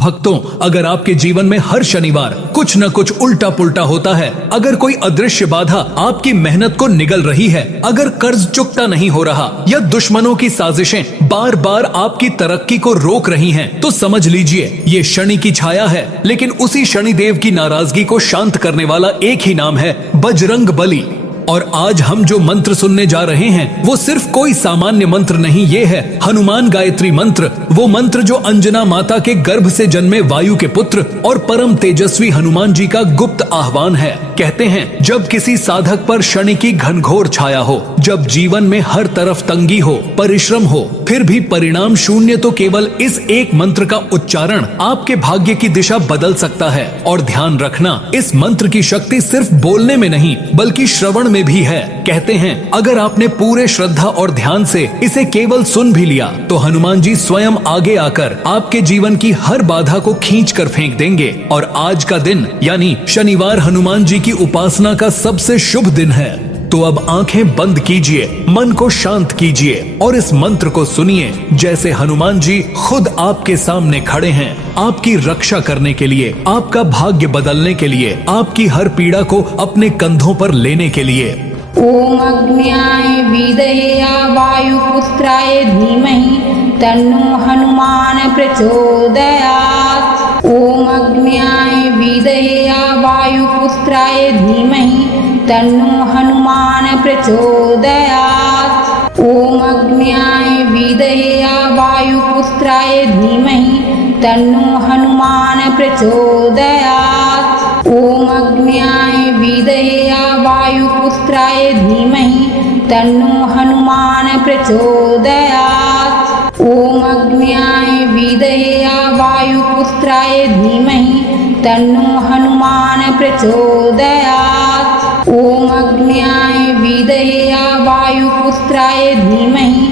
भक्तों, अगर आपके जीवन में हर शनिवार कुछ न कुछ उल्टा पुल्टा होता है, अगर कोई अदृश्य बाधा आपकी मेहनत को निगल रही है, अगर कर्ज चुकता नहीं हो रहा या दुश्मनों की साजिशें बार बार आपकी तरक्की को रोक रही हैं, तो समझ लीजिए ये शनि की छाया है। लेकिन उसी शनिदेव की नाराजगी को शांत करने वाला एक ही नाम है, बजरंग बली। और आज हम जो मंत्र सुनने जा रहे हैं वो सिर्फ कोई सामान्य मंत्र नहीं, ये है हनुमान गायत्री मंत्र। वो मंत्र जो अंजना माता के गर्भ से जन्मे वायु के पुत्र और परम तेजस्वी हनुमान जी का गुप्त आह्वान है। कहते हैं जब किसी साधक पर शनि की घनघोर छाया हो, जब जीवन में हर तरफ तंगी हो, परिश्रम हो, फिर भी परिणाम शून्य, तो केवल इस एक मंत्र का उच्चारण आपके भाग्य की दिशा बदल सकता है। और ध्यान रखना, इस मंत्र की शक्ति सिर्फ बोलने में नहीं बल्कि श्रवण में भी है। कहते हैं अगर आपने पूरे श्रद्धा और ध्यान से इसे केवल सुन भी लिया तो हनुमान जी स्वयं आगे आकर आपके जीवन की हर बाधा को खींच कर फेंक देंगे। और आज का दिन यानी शनिवार हनुमान जी की उपासना का सबसे शुभ दिन है। तो अब आंखें बंद कीजिए, मन को शांत कीजिए और इस मंत्र को सुनिए जैसे हनुमान जी खुद आपके सामने खड़े हैं, आपकी रक्षा करने के लिए, आपका भाग्य बदलने के लिए, आपकी हर पीड़ा को अपने कंधों पर लेने के लिए। ओम अग्न्याय विदये वायुपुत्राय धीमहि तन्नो हनुमान प्रचोदयात्। ओम अग्न्याय विदये वायुपुत्राय धीमहि तन्नो हनुमान प्रचोदयात्। ओम अग्न्याय विदये वायुपुत्राय धीमहि तन्नो हनुमान प्रचोदयात्। ओम अग्न्याय विदये वायुपुत्राय धीमहि तन्नो हनुमान प्रचोदयात्। ओम अग्न्याय विदये वायुपुत्राय धीमहि तन्नो हनुमान प्रचोदयात्। ओम अग्न्याय विदये वायुपुत्राय धीमहि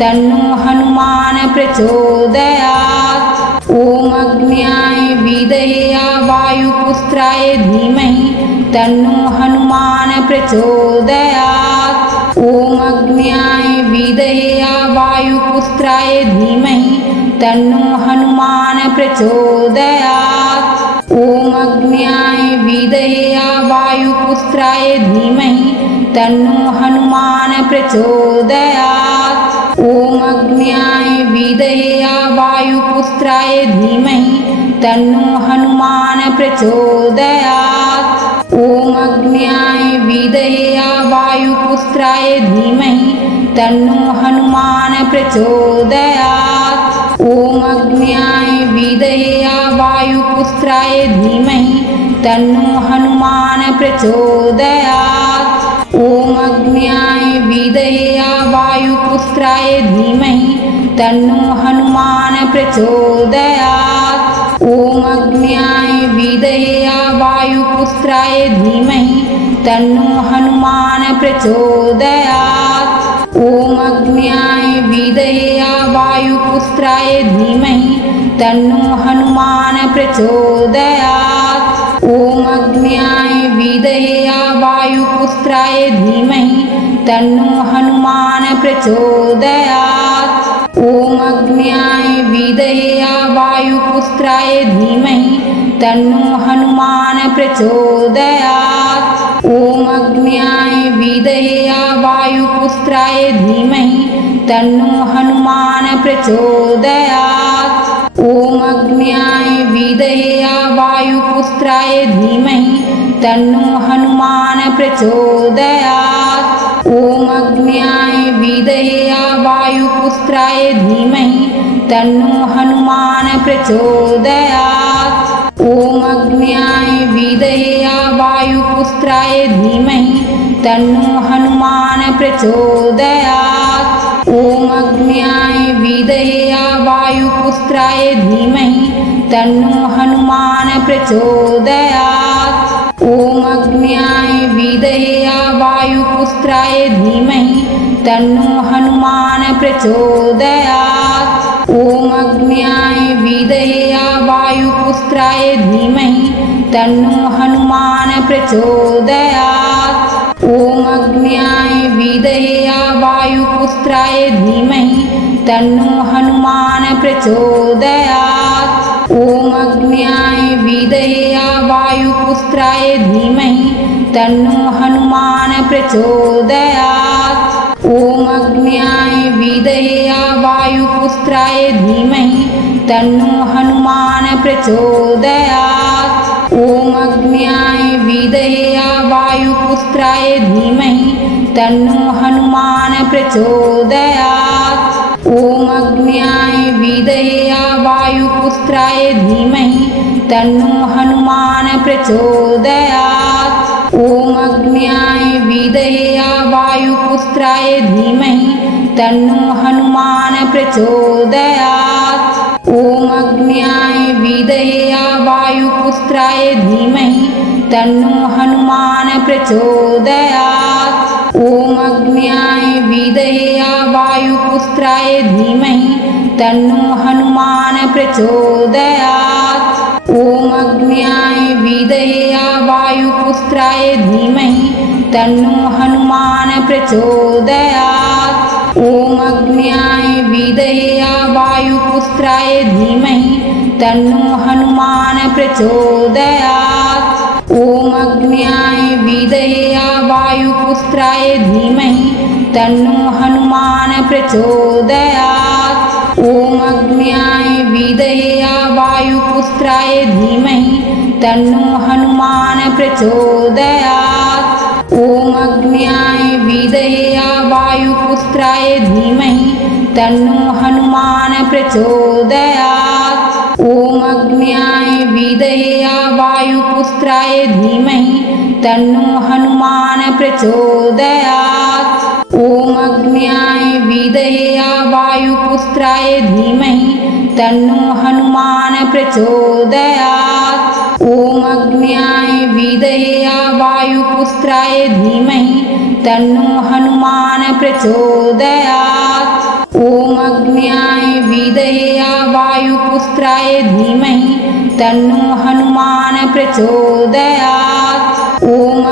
तन्नो हनुमान प्रचोदयात्। ओम अग्न्याय विदये वायुपुत्राय धीमहि तन्नो हनुमान प्रचोदयात्। ओम अग्न्याय विदये वायुपुत्राय धीमहि तन्नो हनुमान प्रचोदयात्। ओम अग्न्याय विदये वायुपुत्राय धीमहि तन्नो हनुमान प्रचोदयात्। ओम अग्न्याय विदये वायुपुत्राय धीमहि तन्नो हनुमान प्रचोदयात्। ओम अग्न्याय विदये वायुपुत्राय धीमहि तन्नो हनुमान प्रचोदयात्। ओम अग्न्याय विदये वायुपुत्राय धीमहि तन्नो हनुमान प्रचोदयात्। ओम अग्न्याय विदये वायुपुत्राय धीमहि तन्नो हनुमान प्रचोदयात्। ओम अग्न्याय विदये वायुपुत्राय धीमहि तन्नो हनुमान प्रचोदयात्। ओम अग्न्याय विदये वायुपुत्राय धीमहि तन्नो हनुमान प्रचोदयात्। ओम अग्न्याय विदये वायुपुत्राय धीमहि तन्नो हनुमान प्रचोदयात्। ओम अग्न्याय विदये वायुपुत्राय धीमहि तन्नो हनुमान प्रचोदयात्। ओम अग्न्याय विदये वायुपुत्राय धीमहि तन्नो हनुमान प्रचोदयात्। ओम अग्न्याय विदये वायुपुत्राय धीमहि तन्नो हनुमान प्रचोदयात्। ओम अग्न्याय विदये वायुपुत्राय धीमहि तन्नो हनुमान प्रचोदयात्। ओम अग्न्याय विदये वायुपुत्राय धीमहि तन्नो हनुमान प्रचोदयात्। ओम अग्न्याय विदये वायुपुत्राय धीमहि तन्नो हनुमान प्रचोदयात्। ओम अग्न्याय विदये वायुपुत्राय धीमहि तन्नो हनुमान प्रचोदयात्। ओम अग्न्याय विदये वायुपुत्राय धीमहि तन्नो हनुमान प्रचोदयात्। ओम अग्न्याय विदये वायुपुत्राय धीमहि तन्नो हनुमान प्रचोदयात्। ओम वायुपुत्राय धीमहि तन्नो हनुमान प्रचोदयात्। ॐ अग्न्याय विद्महे वायुपुत्राय धीमहि तन्नो हनुमान प्रचोदयात्। ॐ अग्न्याय विद्महे वायुपुत्राय धीमहि तन्नो हनुमान प्रचोदयात्। ॐ अग्न्याय विद्महे वायुपुत्राय धीमहि तन्नो हनुमान प्रचोदयात्। ॐ अग्न्याय विद्महे वायुपुत्राय धीमहि तन्नो हनुमान प्रचोदयात्। ॐ अग्न्याय विद्महे वायुपुत्राय धीमहि तन्नो हनुमान प्रचोदयात्। ॐ अग्न्याय विद्महे वायुपुत्राय धीमहि तन्नो हनुमान प्रचोदयात्। ॐ अग्न्याय विद्महे वायुपुत्राय धीमहि तन्नो हनुमान प्रचोदयात्। ॐ अग्न्याय विद्महे वायुपुत्राय धीमहि तन्नो हनुमान प्रचोदयात्। ॐ अग्न्याय विद्महे वायुपुत्राय धीमहि तन्नो हनुमान प्रचोदयात्। ॐ अग्न्याय विद्महे वायुपुत्राय धीमहि तन्नो हनुमान प्रचोदयात्। ॐ अग्न्याय विद्महे वायुपुत्राय धीमहि तन्नो हनुमान प्रचोदयात्। ॐ अग्न्याय विद्महे वायुपुत्राय धीमहि तन्नो हनुमान प्रचोदयात्। ॐ अग्न्याय विद्महे वायुपुत्राय धीमहि तन्नो हनुमान प्रचोदयात्। ॐ अग्न्याय विद्महे वायुपुत्राय धीमहि तन्नो हनुमान प्रचोदयात्। ॐ अग्न्याय विद्महे वायुपुत्राय धीमहि तन्नो हनुमान प्रचोदयात्। ॐ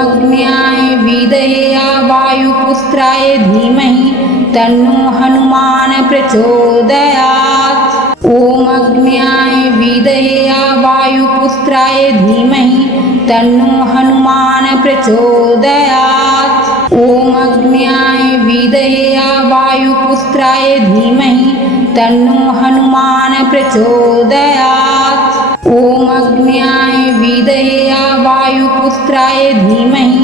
अग्न्याय विद्महे वायुपुत्राय धीमहि तन्नो हनुमान प्रचोदयात्। ॐ अग्न्याय विद्महे वायुपुत्राय धीमहि तन्नो हनुमान प्रचोदयात्। ॐ अग्न्याय विद्महे वायुपुत्राय धीमहि तन्नो हनुमान प्रचोदयात्। ॐ अग्न्याय विद्महे वायुपुत्राय धीमहि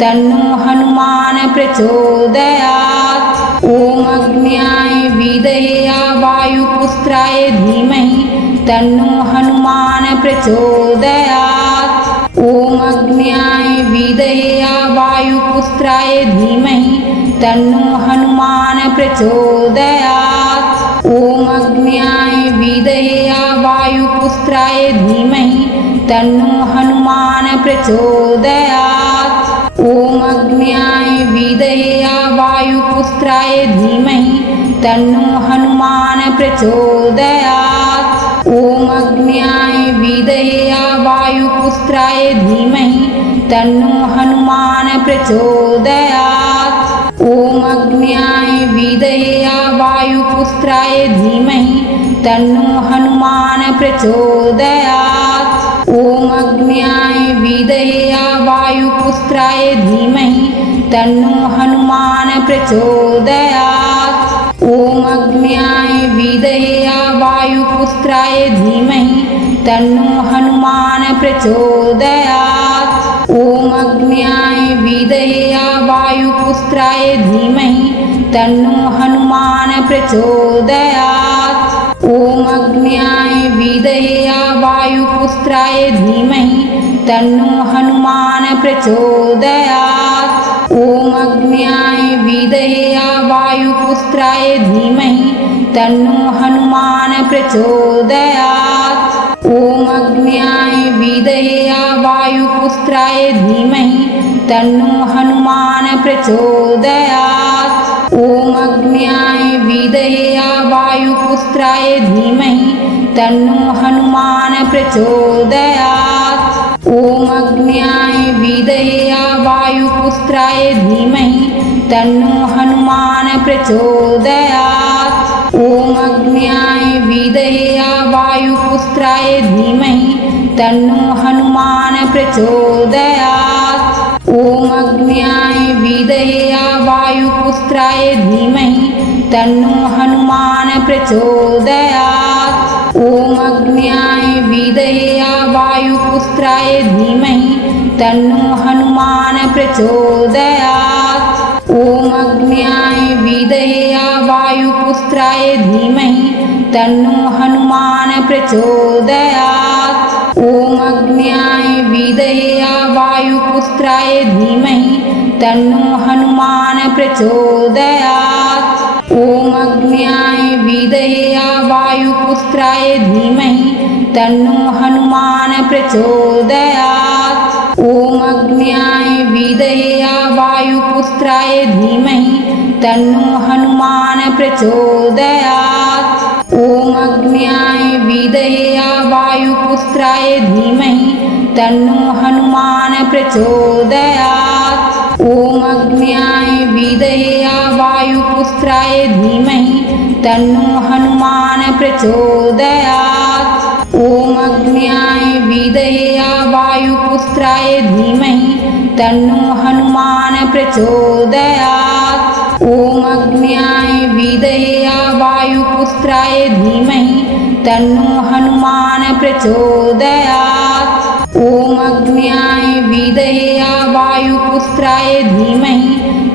तन्नो हनुमान प्रचोदयात्। ॐ अग्न्याय विद्महे वायुपुत्राय धीमहि तन्नो हनुमान प्रचोदयात्। ॐ अग्न्याय विद्महे वायुपुत्राय धीमहि तन्नो हनुमान प्रचोदयात्। ॐ अग्न्याय विद्महे वायुपुत्राय धीमहि तन्नो हनुमान प्रचोदयात्। ॐ अग्न्याय विद्महे वायुपुत्राय धीमहि तन्नो हनुमान प्रचोदयात्। ॐ अग्न्याय विद्महे वायुपुत्राय धीमहि तन्नो हनुमान प्रचोदयात्। ॐ अग्न्याय विद्महे वायुपुत्राय धीमहि तन्नो हनुमान प्रचोदयात्। ॐ अग्न्याय विद्महे वायुपुत्राय धीमहि तन्नो हनुमान प्रचोदयात्। ॐ अग्न्याय विद्महे वायुपुत्राय धीमहि तन्नो हनुमान प्रचोदयात्। ॐ अग्न्याय विद्महे वायुपुत्राय धीमहि तन्नो हनुमान प्रचोदयात्। ॐ अग्न्याय विद्महे वायुपुत्राय धीमहि तन्नो हनुमान प्रचोदयात्। ॐ अग्न्याय विद्महे वायुपुत्राय धीमहि तन्नो हनुमान प्रचोदयात्। ॐ अग्न्याय विद्महे वायुपुत्राय धीमहि तन्नो हनुमान प्रचोदयात्। ॐ अग्न्याय विद्महे वायुपुत्राय धीमहि तन्नो हनुमान प्रचोदयात्। ॐ अग्न्याय विद्महे वायुपुत्राय धीमहि तन्नो हनुमान प्रचोदयात्। ॐ अग्न्याय विद्महे वायुपुत्राय धीमहि तन्नो हनुमान प्रचोदयात्। ॐ अग्न्याय विद्महे वायुपुत्राय धीमहि तन्नो हनुमान प्रचोदयात्। ॐ अग्न्याय विद्महे वायुपुत्राय धीमहि तन्नो हनुमान प्रचोदयात्। ॐ अग्न्याय विद्महे वायुपुत्राय धीमहि तन्नो हनुमान प्रचोदयात्। ॐ अग्न्याय विद्महे वायुपुत्राय धीमहि तन्नो हनुमान प्रचोदयात्। ॐ अग्न्याय विद्महे वायुपुत्राय धीमहि तन्नो हनुमान प्रचोदयात्। ॐ अग्न्याय विद्महे वायुपुत्राय धीमहि तन्नो हनुमान प्रचोदयात्। ॐ अग्न्याय विद्महे वायुपुत्राय धीमहि तन्नो हनुमान प्रचोदयात्। ॐ अग्न्याय विद्महे वायुपुत्राय धीमहि तन्नो हनुमान प्रचोदयात्। ॐ अग्न्याय विद्महे वायुपुत्राय धीमहि तन्नो हनुमान प्रचोदयात्। ॐ अग्न्याय विद्महे वायुपुत्राय धीमहि तन्नो हनुमान प्रचोदयात्। ॐ अग्न्याय विद्महे वायुपुत्राय धीमहि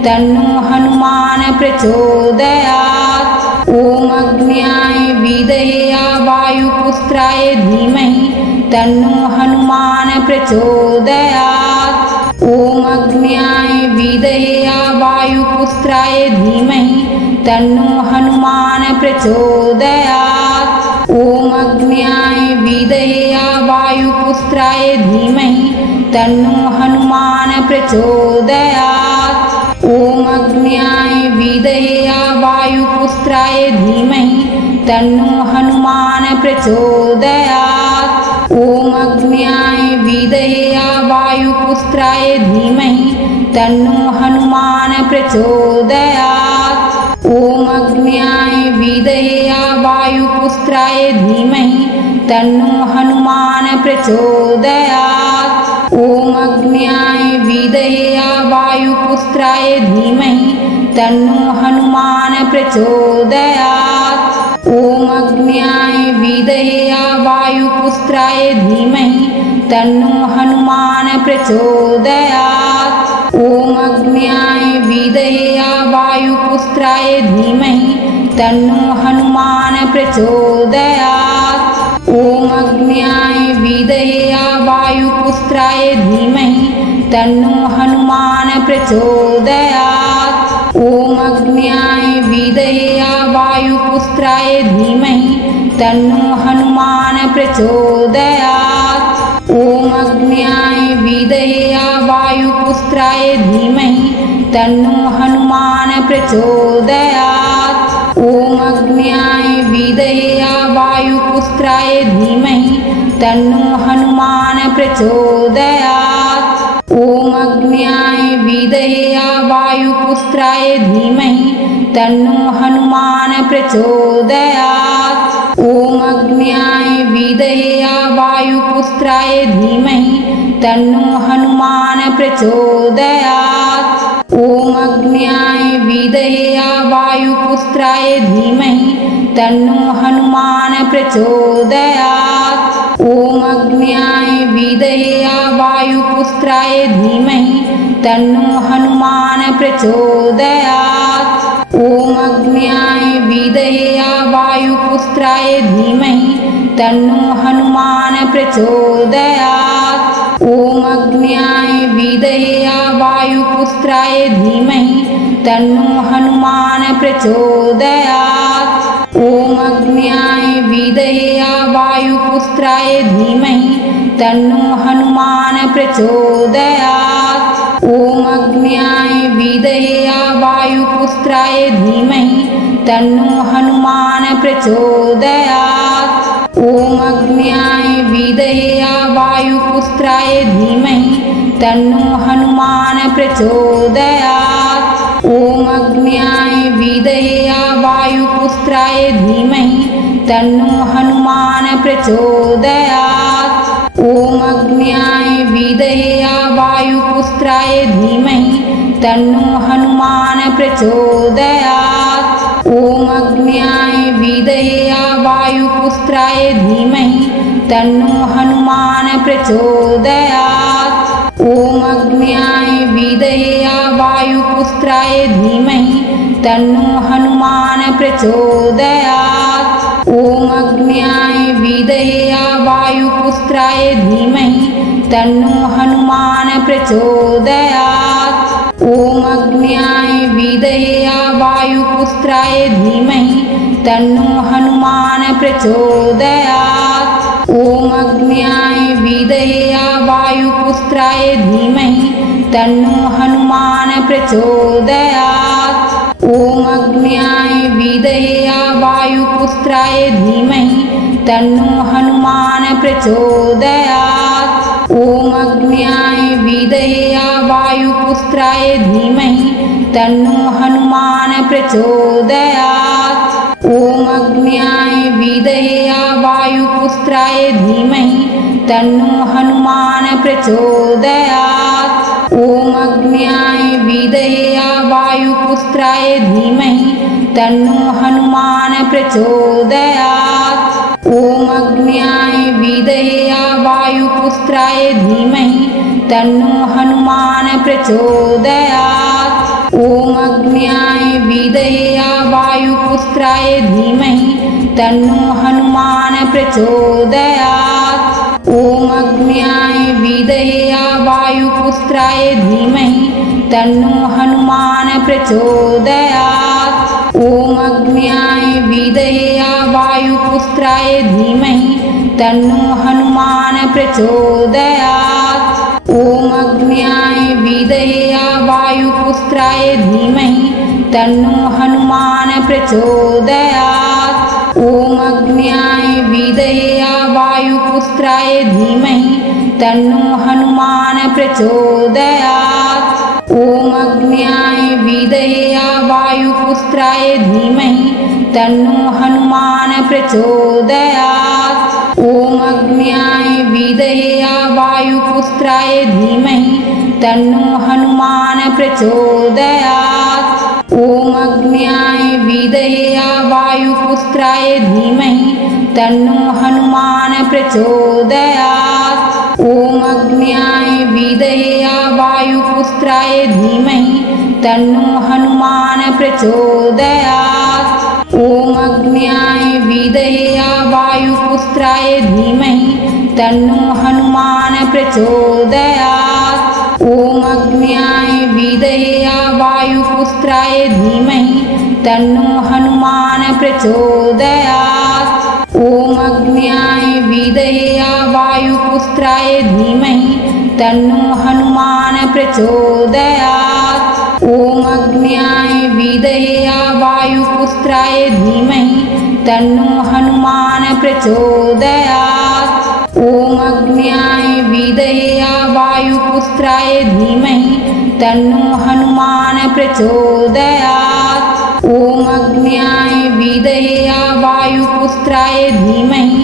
तन्नो हनुमान प्रचोदयात्। ॐ अग्न्याय विद्महे वायुपुत्राय धीमहि तन्नो हनुमान प्रचोदयात्। ॐ अग्न्याय विद्महे वायुपुत्राय धीमहि तन्नो हनुमान प्रचोदयात्। ॐ अग्न्याय विद्महे वायुपुत्राय धीमहि तन्नो हनुमान प्रचोदयात्। ॐ अग्न्याय विद्महे वायुपुत्राय धीमहि तन्नो हनुमान प्रचोदयात्। ॐ अग्न्याय विद्महे वायुपुत्राय धीमहि तन्नो हनुमान प्रचोदयात्। ॐ अग्न्याय विद्महे वायुपुत्राय धीमहि तन्नो हनुमान प्रचोदयात्। ॐ अग्न्याय विद्महे वायुपुत्राय धीमहि तन्नो हनुमान प्रचोदयात्। ॐ अग्न्याय विद्महे वायुपुत्राय धीमहि तन्नो हनुमान प्रचोदयात्। ॐ अग्न्याय विद्महे वायुपुत्राय धीमहि तन्नो हनुमान प्रचोदयात्। ॐ अग्न्याय विद्महे वायुपुत्राय धीमहि तन्नो हनुमान प्रचोदयात्। ॐ अग्न्याय विद्महे वायुपुत्राय धीमहि तन्नो हनुमान प्रचोदयात्। ॐ अग्न्याय विद्महे वायुपुत्राय धीमहि तन्नो हनुमान प्रचोदयात्। ॐ अग्न्याय विद्महे वायुपुत्राय धीमहि तन्नो हनुमान प्रचोदयात्। ॐ अग्न्याय विद्महे वायुपुत्राय धीमहि तन्नो हनुमान प्रचोदयात्। ॐ अग्न्याय विद्महे वायुपुत्राय धीमहि तन्नो हनुमान प्रचोदयात्। ॐ अग्न्याय विद्महे वायुपुत्राय धीमहि तन्नो हनुमान प्रचोदयात्। ॐ अग्न्याय विद्महे वायुपुत्राय धीमहि तन्नो हनुमान प्रचोदयात्। ॐ अग्न्याय विद्महे वायुपुत्राय धीमहि तन्नो हनुमान प्रचोदयात्। ॐ अग्न्याय विद्महे वायुपुत्राय धीमहि तन्नो हनुमान प्रचोदयात्। ॐ अग्न्याय विद्महे वायुपुत्राय धीमहि तन्नो हनुमान प्रचोदयात्। ॐ अग्न्याय विद्महे वायुपुत्राय धीमहि तन्नो हनुमान प्रचोदयात्। ॐ अग्न्याय विद्महे वायुपुत्राय धीमहि तन्नो हनुमान प्रचोदयात्। ॐ अग्न्याय विद्महे वायुपुत्राय धीमहि तन्नो हनुमान प्रचोदयात्। ॐ धीमहि तन्नो हनुमान प्रचोदयात्। ॐ अग्न्याय विद्महे वायुपुत्राय धीमहि तन्नो हनुमान प्रचोदयात्। ॐ अग्न्याय विद्महे वायुपुत्राय धीमहि तन्नो हनुमान प्रचोदयात्। ॐ अग्न्याय विद्महे वायुपुत्राय धीमहि तन्नो हनुमान प्रचोदयात्। ॐ अग्न्याय विद्महे वायुपुत्राय धीमहि तन्नो हनुमान प्रचोदयात्। ॐ अग्न्याय विद्महे वायुपुत्राय धीमहि तन्नो हनुमान प्रचोदयात्। ॐ अग्न्याय विद्महे वायुपुत्राय धीमहि तन्नो हनुमान प्रचोदयात्। ॐ अग्न्याय विद्महे वायुपुत्राय धीमहि तन्नो हनुमान प्रचोदयात्। ॐ अग्न्याय विद्महे वायुपुत्राय धीमहि तन्नो हनुमान प्रचोदयात्। ॐ अग्न्याय विद्महे वायुपुत्राय धीमहि तन्नो हनुमान प्रचोदयात्। ॐ अग्न्याय विद्महे वायुपुत्राय धीमहि तन्नो हनुमान प्रचोदयात्। ॐ अग्न्याय विद्महे वायुपुत्राय धीमहि तन्नो हनुमान प्रचोदयात्। ॐ अग्न्याय विद्महे वायुपुत्राय धीमहि तन्नो हनुमान प्रचोदयात्। ॐ अग्न्याय विद्महे वायुपुत्राय धीमहि तन्नो हनुमान प्रचोदयात्। ॐ अग्न्याय विद्महे वायुपुत्राय धीमहि तन्नो हनुमान प्रचोदयात्। ॐ अग्न्याय विद्महे वायुपुत्राय धीमहि तन्नो हनुमान प्रचोदयात्। ॐ अग्न्याय विद्महे वायुपुत्राय धीमहि तन्नो हनुमान प्रचोदयात्। ॐ अग्न्याय विद्महे वायुपुत्राय धीमहि तन्नो हनुमान प्रचोदयात्। ॐ अग्न्याय विद्महे वायुपुत्राय धीमहि तन्नो हनुमान प्रचोदयात्। ॐ अग्न्याय विद्महे वायुपुत्राय धीमहि तन्नो हनुमान प्रचोदयात्। ॐ अग्न्याय विद्महे वायुपुत्राय धीमहि तन्नो हनुमान प्रचोदयात्। ॐ अग्न्याय विद्महे वायुपुत्राय धीमहि तन्नो हनुमान प्रचोदयात्। ॐ अग्न्याय विद्महे वायुपुत्राय धीमहि तन्नो हनुमान प्रचोदयात्। ॐ अग्न्याय विद्महे वायुपुत्राय धीमहि तन्नो हनुमान प्रचोदयात्। ॐ अग्न्याय विद्महे वायुपुत्राय धीमहि तन्नो हनुमान प्रचोदयात्। ॐ अग्न्याय विद्महे वायुपुत्राय धीमहि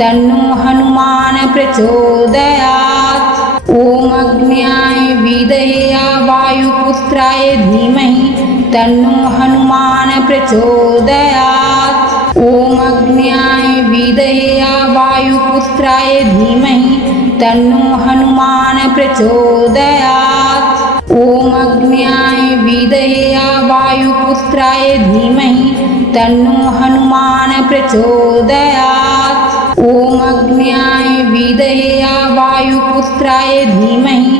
तन्नो हनुमान प्रचोदयात्। ॐ अग्न्याय विद्महे वायुपुत्राय धीमहि तन्नो हनुमान प्रचोदयात्। ॐ अग्न्याय विद्महे वायुपुत्राय धीमहि तन्नो हनुमान प्रचोदयात्। ॐ अग्न्याय विद्महे वायुपुत्राय धीमहि तन्नो हनुमान प्रचोदयात्। ॐ अग्न्याय विद्महे वायुपुत्राय धीमहि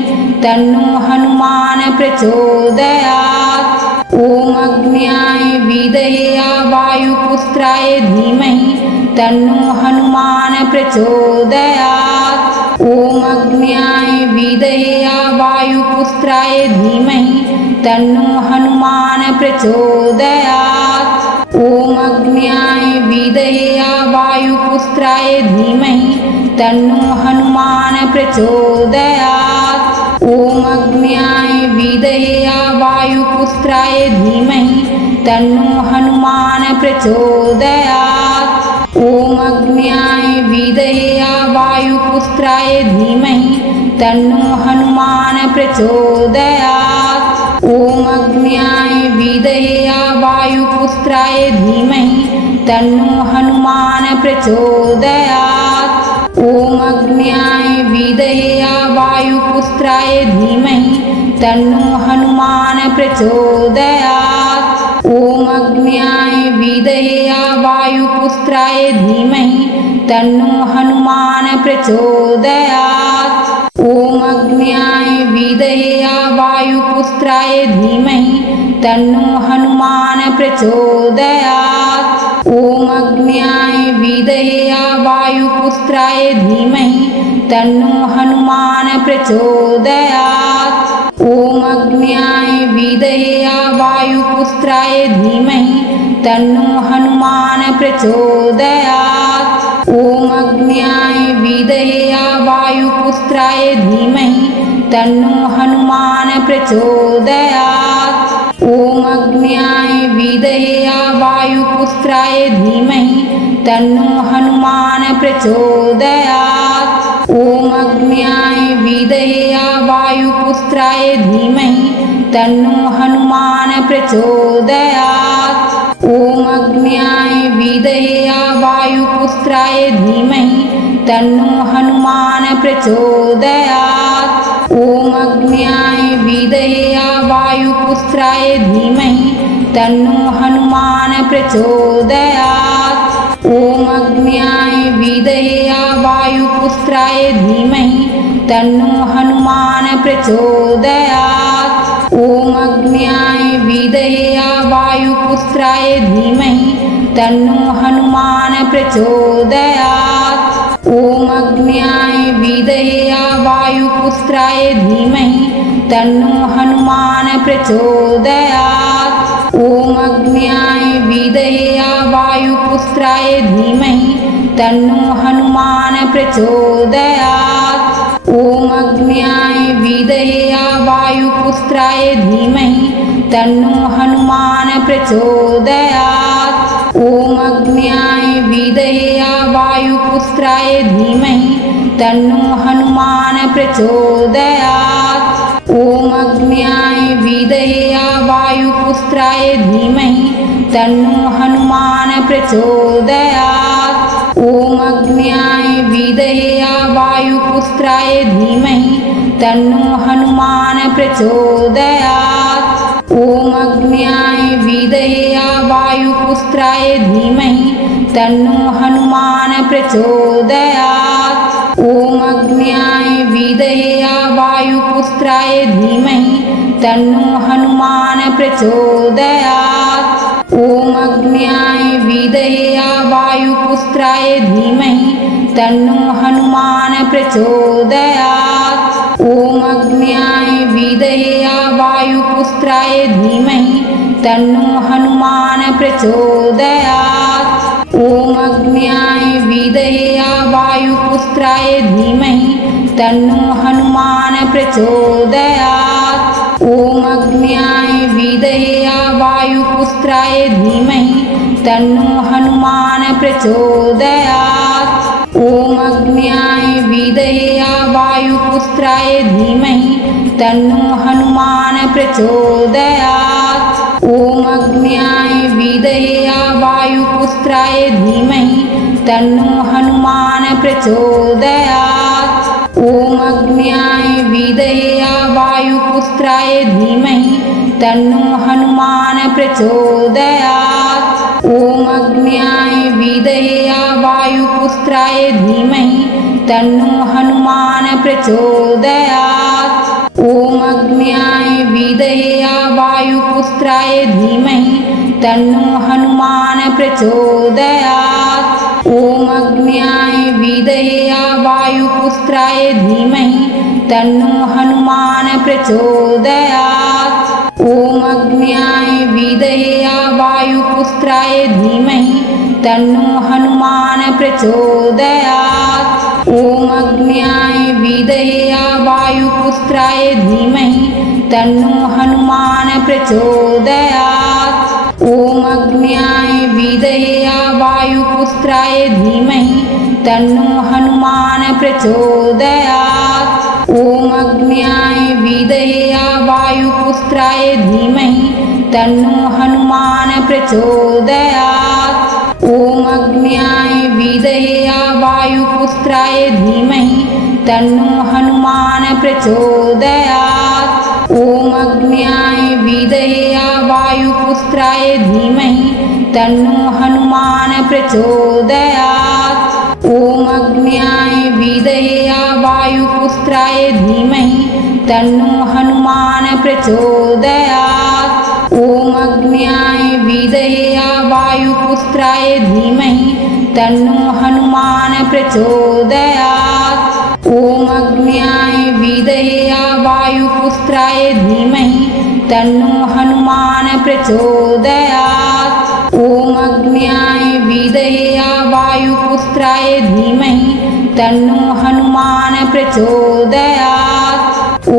तन्नो हनुमान प्रचोदयात्। ॐ अग्न्याय विद्महे वायुपुत्राय धीमहि तन्नो हनुमान प्रचोदयात्। ॐ अग्न्याय विद्महे वायुपुत्राय धीमहि तन्नो हनुमान प्रचोदयात्। ॐ अग्न्याय विद्महे वायुपुत्राय धीमहि तन्नो हनुमान प्रचोदयात्। ॐ अग्न्याय विद्महे वायुपुत्राय धीमहि तन्नो हनुमान प्रचोदयात्। ॐ अग्न्याय विद्महे वायुपुत्राय वायुपुत्राय धीमहि तन्नो हनुमान प्रचोदयात्। ॐ अग्न्याय विद्महे वायुपुत्राय धीमहि तन्नो हनुमान प्रचोदयात्। ॐ अग्न्याय विद्महे वायुपुत्राय धीमहि तन्नो हनुमान प्रचोदयात्। ॐ अग्न्याय विद्महे वायुपुत्राय धीमहि तन्नो हनुमान प्रचोदयात्। ॐ अग्न्याय विद्महे वायुपुत्राय धीमहि तन्नो हनुमान प्रचोदयात्। ॐ अग्न्याय विद्महे वायुपुत्राय धीमहि तन्नो हनुमान प्रचोदयात्। ॐ अग्न्याय विद्महे वायुपुत्राय धीमहि तन्नो हनुमान प्रचोदयात्। ॐ अग्न्याय विद्महे वायुपुत्राय धीमहि तन्नो हनुमान प्रचोदयात्। ॐ अग्न्याय विद्महे वायुपुत्राय धीमहि तन्नो हनुमान प्रचोदयात्। ॐ अग्न्याय विद्महे वायुपुत्राय धीमहि तन्नो हनुमान प्रचोदयात्। ॐ अग्न्याय विद्महे वायुपुत्राय धीमहि तन्नो हनुमान प्रचोदयात्। ॐ अग्न्याय विद्महे वायुपुत्राय धीमहि तन्नो हनुमान प्रचोदयात्। ॐ अग्न्याय विद्महे वायुपुत्राय धीमहि तन्नो हनुमान प्रचोदयात्। ॐ अग्न्याय विद्महे वायुपुत्राय धीमहि तन्नो हनुमान प्रचोदयात्। ॐ अग्न्याय विद्महे वायुपुत्राय धीमहि तन्नो हनुमान प्रचोदयात्। ॐ अग्न्याय विद्महे वायुपुत्राय धीमहि तन्नो हनुमान प्रचोदयात्। ॐ अग्न्याय विद्महे वायुपुत्राय धीमहि तन्नो हनुमान प्रचोदयात्। ॐ अग्न्याय विद्महे वायुपुत्राय धीमहि तन्नो हनुमान प्रचोदयात्। ॐ अग्न्याय विद्महे वायुपुत्राय धीमहि तन्नो हनुमान प्रचोदयात्। ॐ अग्न्याय विद्महे वायुपुत्राय धीमहि तन्नो हनुमान प्रचोदयात्। ॐ अग्न्याय विद्महे वायुपुत्राय धीमहि तन्नो हनुमान प्रचोदयात्। ॐ अग्न्याय विद्महे वायुपुत्राय धीमहि तन्नो हनुमान प्रचोदयात्। ॐ अग्न्याय विद्महे वायुपुत्राय धीमहि तन्नो हनुमान प्रचोदयात्। ॐ अग्न्याय विद्महे वायुपुत्राय धीमहि तन्नो हनुमान प्रचोदयात्। ॐ अग्न्याय विद्महे वायुपुत्राय धीमहि तन्नो हनुमान प्रचोदयात्। ॐ अग्न्याय विद्महे वायुपुत्राय धीमहि तन्नो हनुमान प्रचोदयात्। ॐ अग्न्याय विद्महे वायुपुत्राय धीमहि तन्नो हनुमान प्रचोदयात्। ॐ अग्न्याय विद्महे वायुपुत्राय धीमहि तन्नो हनुमान प्रचोदयात्। ॐ अग्न्याय विद्महे वायुपुत्राय धीमहि तन्नो हनुमान प्रचोदयात्। ॐ अग्न्याय विद्महे वायुपुत्राय धीमहि तन्नो हनुमान प्रचोदयात्। ॐ अग्न्याय विद्महे वायुपुत्राय धीमहि तन्नो हनुमान प्रचोदयात्। ॐ अग्न्याय विद्महे वायुपुत्राय धीमहि तन्नो हनुमान प्रचोदयात्। ॐ अग्न्याय विद्महे वायुपुत्राय धीमहि तन्नो हनुमान प्रचोदयात्। ॐ अग्न्याय विद्महे वायुपुत्राय धीमहि तन्नो हनुमान प्रचोदयात्। ॐ अग्न्याय विद्महे वायुपुत्राय धीमहि तन्नो हनुमान प्रचोदयात्। ॐ अग्न्याय विद्महे वायुपुत्राय धीमहि तन्नो हनुमान प्रचोदयात्। ॐ अग्न्याय विद्महे वायुपुत्राय धीमहि तन्नो हनुमान प्रचोदयात्। ॐ अग्न्याय विद्महे वायुपुत्राय धीमहि तन्नो हनुमान प्रचोदयात्। ॐ अग्न्याय विद्महे वायुपुत्राय धीमहि तन्नो हनुमान प्रचोदयात्। ॐ अग्न्याय विद्महे वायुपुत्राय धीमहि तन्नो हनुमान प्रचोदयात्। ॐ अग्न्याय विद्महे वायुपुत्राय धीमहि तन्नो हनुमान प्रचोदयात्। ॐ अग्न्याय विद्महे वायुपुत्राय धीमहि तन्नो हनुमान प्रचोदयात्। ॐ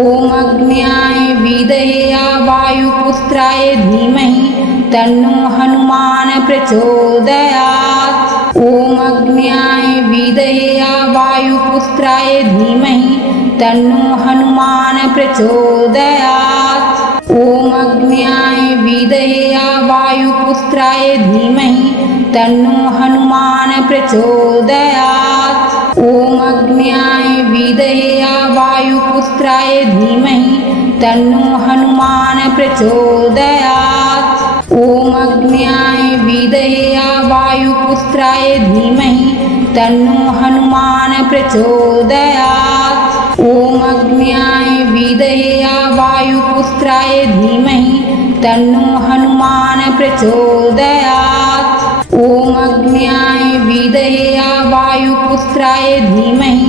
अग्न्याय विद्महे वायुपुत्राय धीमहि तन्नो हनुमान प्रचोदयात्। ॐ अग्न्याय विद्महे वायुपुत्राय धीमहि तन्नो हनुमान प्रचोदयात्। ॐ अग्न्याय विद्महे वायुपुत्राय धीमहि तन्नो हनुमान प्रचोदयात्। ॐ अग्न्याय विद्महे वायुपुत्राय धीमहि तन्नो हनुमान प्रचोदयात्। ॐ अग्न्याय विद्महे वायुपुत्राय धीमहि तन्नो हनुमान प्रचोदयात्। ॐ अग्न्याय विद्महे वायुपुत्राय धीमहि तन्नो हनुमान प्रचोदयात्। ॐ अग्न्याय विद्महे वायुपुत्राय धीमहि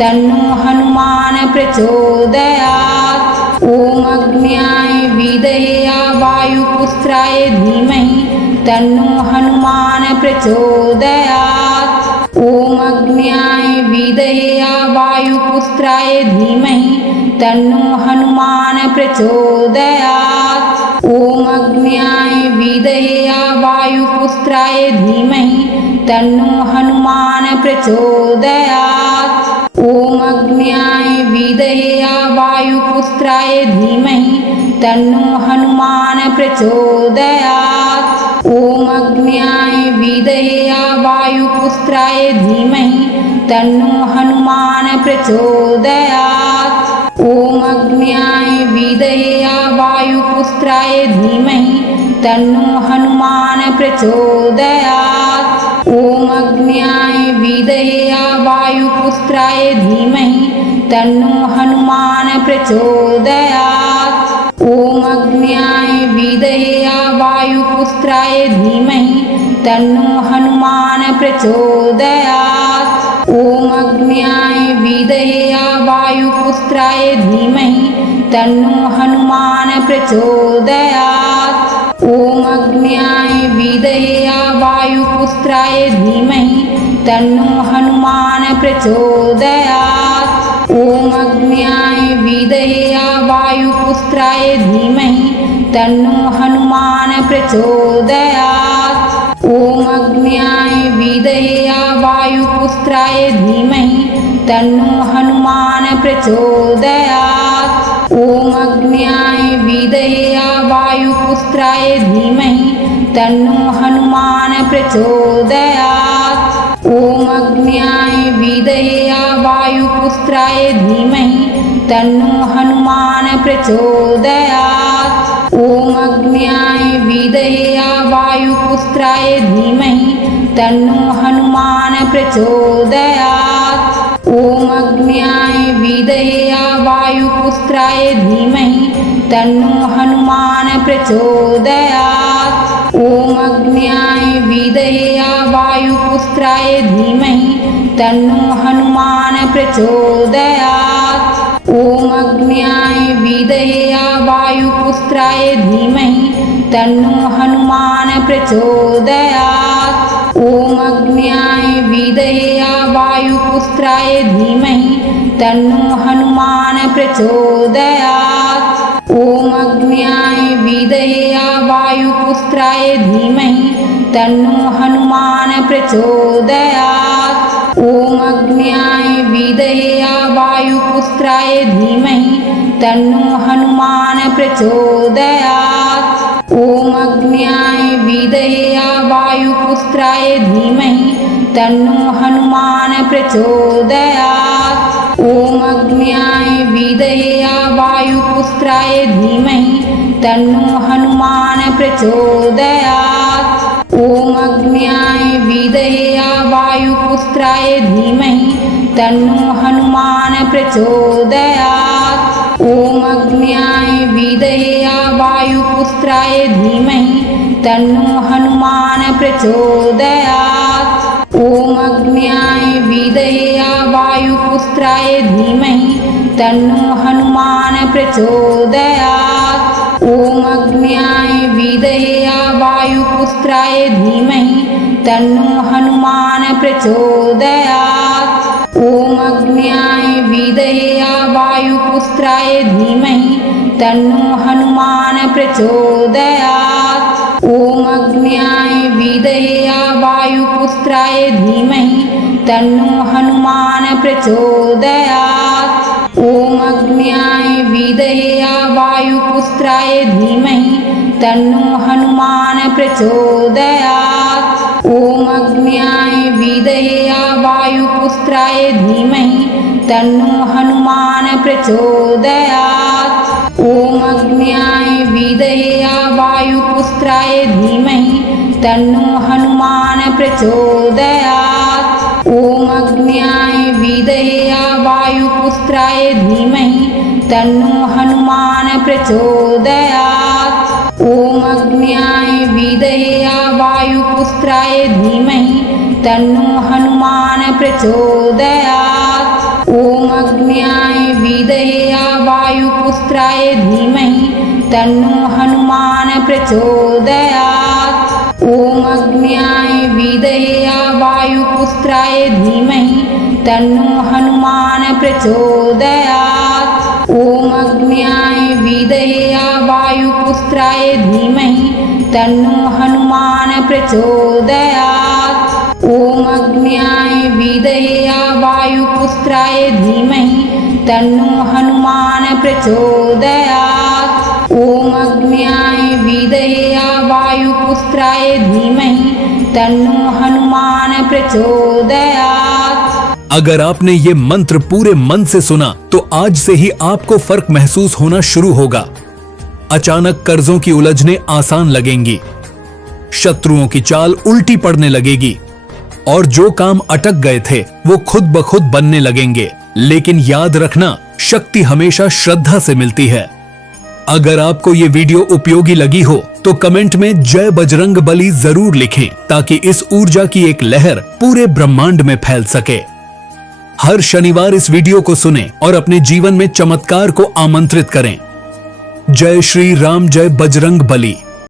तन्नो हनुमान प्रचोदयात्। ॐ अग्न्याय विद्महे वायुपुत्राय धीमहि तन्नो हनुमान प्रचोदयात्। ॐ अग्न्याय विद्महे वायुपुत्राय धीमहि तन्नो हनुमान प्रचोदयात्। ॐ अग्न्याय विद्महे वायुपुत्राय धीमहि तन्नो हनुमान प्रचोदयात्। ॐ अग्न्याय विद्महे वायुपुत्राय धीमहि तन्नो हनुमान प्रचोदयात्। ॐ अग्न्याय विद्महे वायुपुत्राय धीमहि तन्नो हनुमान प्रचोदयात्। ॐ अग्न्याय विद्महे वायुपुत्राय धीमहि तन्नो हनुमान प्रचोदयात्। ॐ अग्न्याय विद्महे वायुपुत्राय धीमहि तन्नो हनुमान प्रचोदयात्। ॐ अग्न्याय विद्महे वायुपुत्राय धीमहि तन्नो हनुमान प्रचोदयात्। ॐ अग्न्याय विद्महे वायुपुत्राय धीमहि तन्नो हनुमान प्रचोदयात्। ॐ अग्न्याय विद्महे वायुपुत्राय धीमहि तन्नो हनुमान प्रचोदयात्। ॐ अग्न्याय विद्महे वायुपुत्राय धीमहि तन्नो हनुमान प्रचोदयात्। ॐ अग्न्याय विद्महे वायुपुत्राय धीमहि तन्नो हनुमान प्रचोदयात्। ॐ अग्न्याय विद्महे वायुपुत्राय धीमहि तन्नो हनुमान प्रचोदयात्। ॐ अग्न्याय विद्महे वायुपुत्राय धीमहि तन्नो हनुमान प्रचोदयात्। ॐ अग्न्याय विद्महे वायुपुत्राय धीमहि तन्नो हनुमान प्रचोदयात्। ॐ अग्न्याय विद्महे वायुपुत्राय धीमहि तन्नो हनुमान प्रचोदयात्। ॐ अग्न्याय विद्महे वायुपुत्राय धीमहि तन्नो हनुमान प्रचोदयात्। ॐ अग्न्याय विद्महे वायुपुत्राय धीमहि तन्नो हनुमान प्रचोदयात्। ॐ अग्न्याय विद्महे वायुपुत्राय धीमहि तन्नो हनुमान प्रचोदयात्। ॐ अग्न्याय विद्महे वायुपुत्राय धीमहि तन्नो हनुमान प्रचोदयात्। ॐ अग्न्याय विद्महे वायुपुत्राय धीमहि तन्नो हनुमान प्रचोदयात्। ॐ अग्न्याय विद्महे वायुपुत्राय धीमहि तन्नो हनुमान प्रचोदयात्। ॐ अग्न्याय विद्महे वायुपुत्राय धीमहि तन्नो हनुमान प्रचोदयात्। ॐ अग्न्याय विद्महे वायुपुत्राय धीमहि तन्नो हनुमान प्रचोदयात्। ॐ अग्न्याय विद्महे वायुपुत्राय धीमहि तन्नो हनुमान प्रचोदयात्। ॐ अग्न्याय विद्महे वायुपुत्राय धीमहि तन्नो हनुमान प्रचोदयात्। ॐ अग्न्याय विद्महे वायुपुत्राय धीमहि तन्नो हनुमान प्रचोदयात्। ॐ अग्न्याय विद्महे वायुपुत्राय धीमहि तन्नो हनुमान प्रचोदयात्। ॐ अग्न्याय विद्महे वायुपुत्राय धीमहि तन्नो हनुमान प्रचोदयात्। ॐ अग्न्याय विद्महे वायुपुत्राय धीमहि तन्नो हनुमान प्रचोदयात्। ॐ अग्न्याय विद्महे वायुपुत्राय धीमहि तन्नो हनुमान प्रचोदयात्। ॐ अग्न्याय विद्महे वायुपुत्राय धीमहि तन्नो हनुमान प्रचोदयात्। ॐ अग्न्याय विद्महे वायुपुत्राय धीमहि तन्नो हनुमान प्रचोदयात्। ॐ अग्न्याय विद्महे वायुपुत्राय धीमहि तन्नो हनुमान प्रचोदयात्। ॐ अग्न्याय विद्महे वायुपुत्राय धीमहि तन्नो हनुमान प्रचोदयात्। ॐ अग्न्याय विद्महे वायुपुत्राय धीमहि तन्नो हनुमान प्रचोदयात्। ॐ अग्न्याय विद्महे वायुपुत्राय धीमहि तन्नो हनुमान प्रचोदयात्। ॐ अग्न्याय विद्महे वायुपुत्राय धीमहि तन्नो हनुमान प्रचोदयात्। ॐ अग्न्याय विद्महे वायुपुत्राय धीमहि तन्नो हनुमान प्रचोदयात्। अगर आपने ये मंत्र पूरे मन से सुना तो आज से ही आपको फर्क महसूस होना शुरू होगा। अचानक कर्जों की उलझने आसान लगेंगी, शत्रुओं की चाल उल्टी पड़ने लगेगी और जो काम अटक गए थे वो खुद ब खुद बनने लगेंगे। लेकिन याद रखना, शक्ति हमेशा श्रद्धा से मिलती है। अगर आपको ये वीडियो उपयोगी लगी हो तो कमेंट में जय बजरंग बली जरूर लिखें ताकि इस ऊर्जा की एक लहर पूरे ब्रह्मांड में फैल सके। हर शनिवार इस वीडियो को सुनें और अपने जीवन में चमत्कार को आमंत्रित करें। जय श्री राम, जय बजरंग बली।